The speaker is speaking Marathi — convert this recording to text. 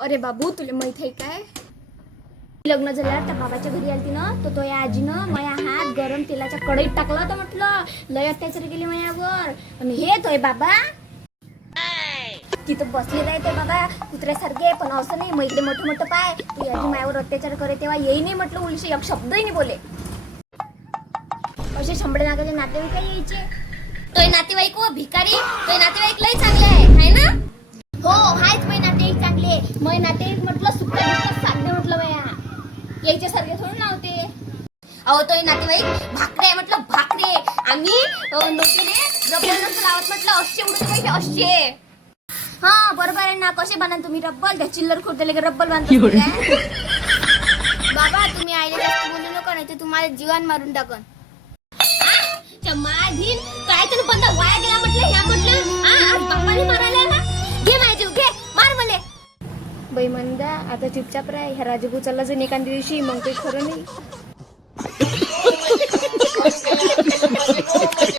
अरे बाबू तुला माहित आहे काय, लग्न झाल्यावर त्या बाबाच्या घरी आलती ना, तो या आजीनं माझ्या हात गरम तेलाच्या कढईत टाकला होता. म्हटलं लय अत्याचार केले माझ्यावर. आणि हे तोय बाबा तिथं बसले राहते बाबा कुत्र्यासारखे. पण असं नाही, मग इकडे मोठं मोठं पाय तू आजी माझ्यावर अत्याचार करे तेव्हा येई नाही म्हटलं, उलशी एक शब्दही नाही बोले. असे शंभर नागाचे नातेवाईक यायचे. तोय नातेवाईक व भिकारी, तोय नातेवाईक लय चांगले आहे ना. हो हायच मै नातेवाईक चांगले. मै नातेवाईक म्हटलं सुट्ट्या साधने म्हटलं बाया यायच्या सारखे थोडे नव्हते. अहो तोय नातेवाईक भाकरे आहे म्हटलं, भाकरे. आम्ही नोटीने रब्बल लावत म्हटलं, असे उडत पाहिजे असे. हा बरोबर आहे ना. कसे बांधा तुम्ही रब्बल? त्या चिल्लर खुर्दले की रब्बल बांधतो बाबा. तुम्ही आईला जास्त बोलू नका, नाही तर तुम्हाला जीवन मारून टाकन. माझी काय तरी बंदा वाया गेला म्हटलं, ह्या म्हटलं आज बापाने मारायला ना. घे माझे घे मार मले. बाई मंदा आता चुपचाप राह. ह्या राजभू चालला जाईन एखाद्या दिवशी, मग काही खरं नाही.